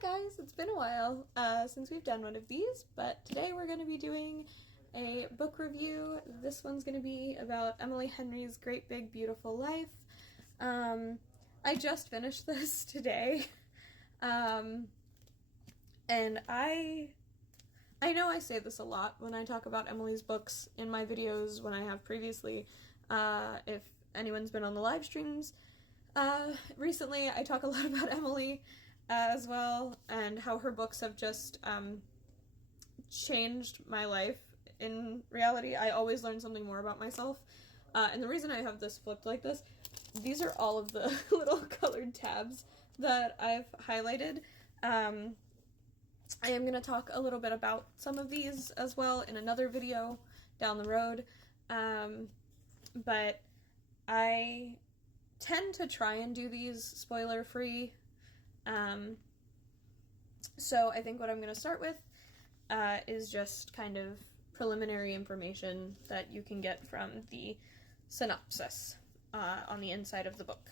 Hi guys, it's been a while since we've done one of these, but today we're going to be doing a book review. This one's going to be about Emily Henry's Great Big Beautiful Life. I just finished this today, and I know I say this a lot when I talk about Emily's books in my videos when I have previously. If anyone's been on the live streams recently, I talk a lot about Emily as well, and how her books have just changed my life. In reality, I always learn something more about myself, and the reason I have this flipped like this, these are all of the little colored tabs that I've highlighted. I am going to talk a little bit about some of these as well in another video down the road, but I tend to try and do these spoiler-free. So I think what I'm going to start with is just kind of preliminary information that you can get from the synopsis on the inside of the book.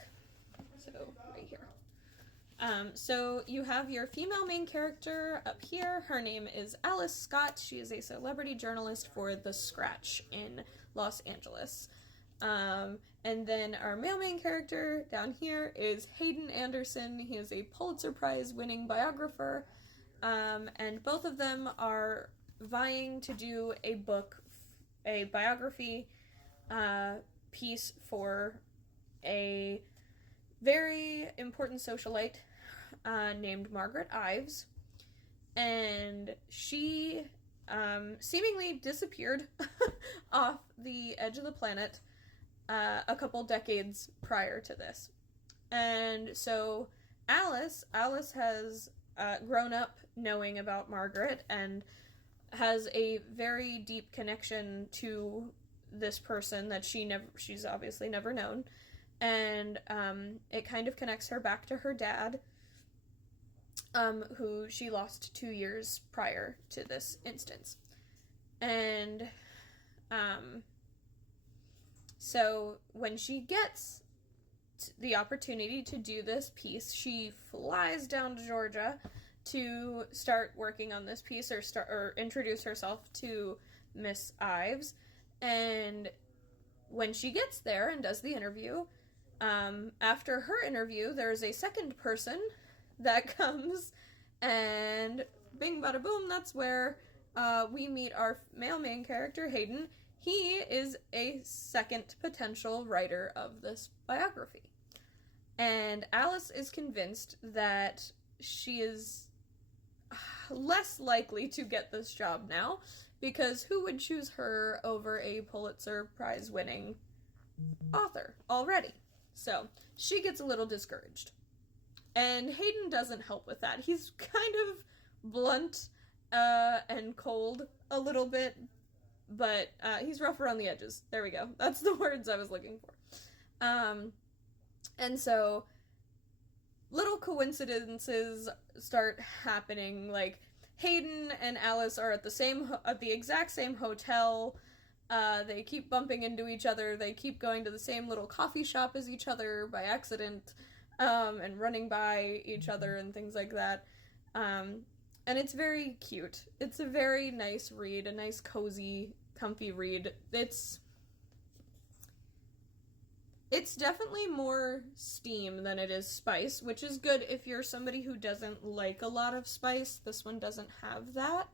So, right here. So you have your female main character up here. Her name is Alice Scott. She is a celebrity journalist for The Scratch in Los Angeles. And then our male main character down here is Hayden Anderson. He is a Pulitzer Prize winning biographer, and both of them are vying to do a biography piece for a very important socialite named Margaret Ives, and she seemingly disappeared off the edge of the planet a couple decades prior to this. And so Alice has grown up knowing about Margaret and has a very deep connection to this person that she's obviously never known. And it kind of connects her back to her dad, who she lost 2 years prior to this instance. And so when she gets the opportunity to do this piece, she flies down to Georgia to start working on this piece, or introduce herself to Miss Ives. And when she gets there and does the interview, after her interview, there's a second person that comes, and bing bada boom, that's where we meet our male main character, Hayden. He is a second potential writer of this biography. And Alice is convinced that she is less likely to get this job now, because who would choose her over a Pulitzer Prize winning author already? So she gets a little discouraged. And Hayden doesn't help with that. He's kind of blunt and cold a little bit, but he's rough around the edges. There we go. That's the words I was looking for. And so little coincidences start happening. Like, Hayden and Alice are at the exact same hotel. They keep bumping into each other. They keep going to the same little coffee shop as each other by accident, and running by each other and things like that. And it's very cute. It's a very nice read, a nice, cozy, comfy read. It's definitely more steam than it is spice, which is good if you're somebody who doesn't like a lot of spice. This one doesn't have that.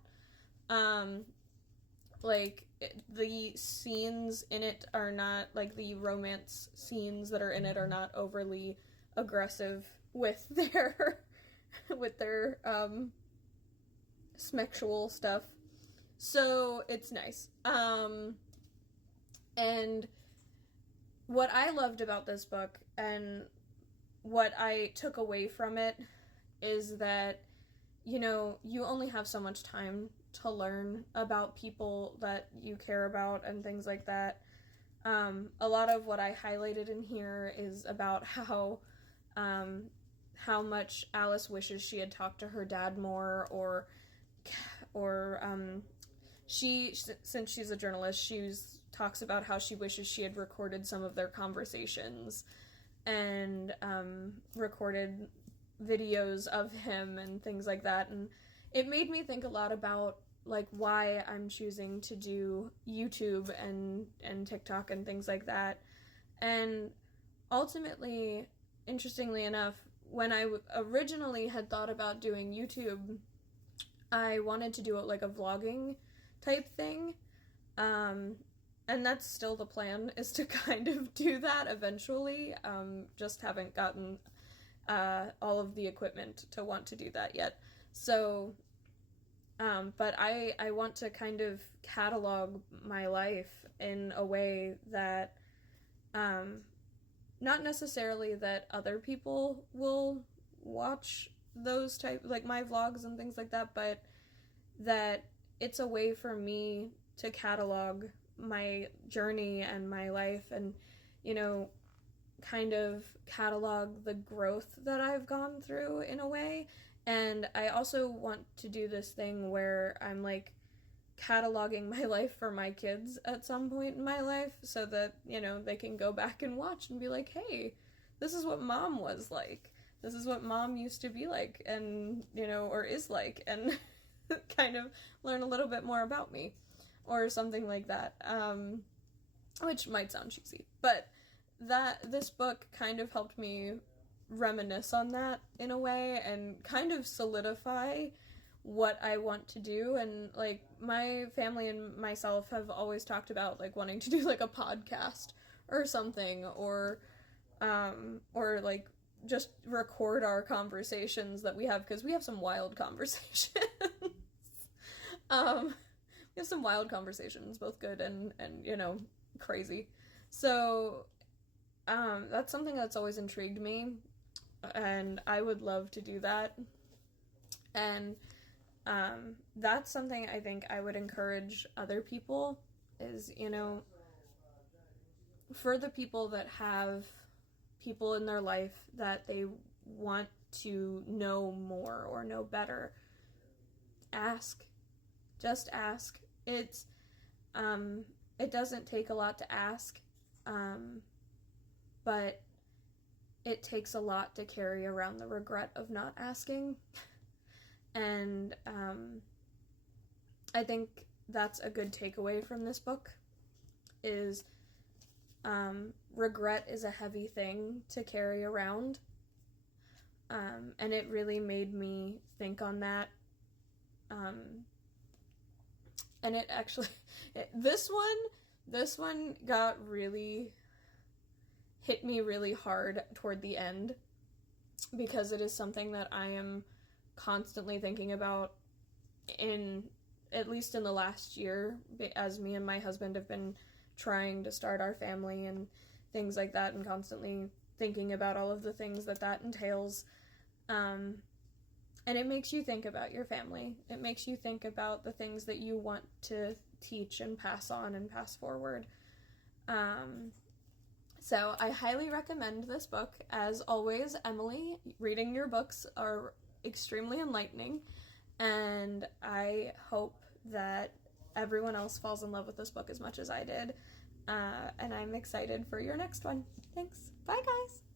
The scenes in it are not, like, the romance scenes that are in it are not overly aggressive with their sexual stuff. So it's nice. And what I loved about this book, and what I took away from it, is that, you only have so much time to learn about people that you care about and things like that. A lot of what I highlighted in here is about how much Alice wishes she had talked to her dad more, or since she's a journalist, she talks about how she wishes she had recorded some of their conversations, and recorded videos of him and things like that, and it made me think a lot about like why I'm choosing to do YouTube and TikTok and things like that. And ultimately, interestingly enough, when I originally had thought about doing YouTube, I wanted to do it like a vlogging type thing. And that's still the plan, is to kind of do that eventually. Just haven't gotten all of the equipment to want to do that yet. So, but I want to kind of catalog my life in a way that, not necessarily that other people will watch those type, like my vlogs and things like that, but that it's a way for me to catalog my journey and my life, and, you know, kind of catalog the growth that I've gone through in a way. And I also want to do this thing where I'm like cataloging my life for my kids at some point in my life, so that, you know, they can go back and watch and be like, hey, this is what mom was like, this is what mom used to be like, and, you know, or is like, and kind of learn a little bit more about me, or something like that, which might sound cheesy, but this book kind of helped me reminisce on that in a way, and kind of solidify what I want to do. And like my family and myself have always talked about like wanting to do like a podcast or something, or like just record our conversations that we have, because we have some wild conversations. We have some wild conversations, both good and you know, crazy. So that's something that's always intrigued me, and I would love to do that. And that's something I think I would encourage other people, is, you know, for the people that have people in their life that they want to know more or know better, ask. Just ask. It doesn't take a lot to ask, but it takes a lot to carry around the regret of not asking. And I think that's a good takeaway from this book, is regret is a heavy thing to carry around, and it really made me think on that. And it actually, this one got really, hit me really hard toward the end, because it is something that I am constantly thinking about, at least in the last year, as me and my husband have been trying to start our family and things like that, and constantly thinking about all of the things that entails. And it makes you think about your family. It makes you think about the things that you want to teach and pass on and pass forward. So I highly recommend this book. As always, Emily, reading your books are extremely enlightening, and I hope that everyone else falls in love with this book as much as I did. And I'm excited for your next one. Thanks. Bye, guys.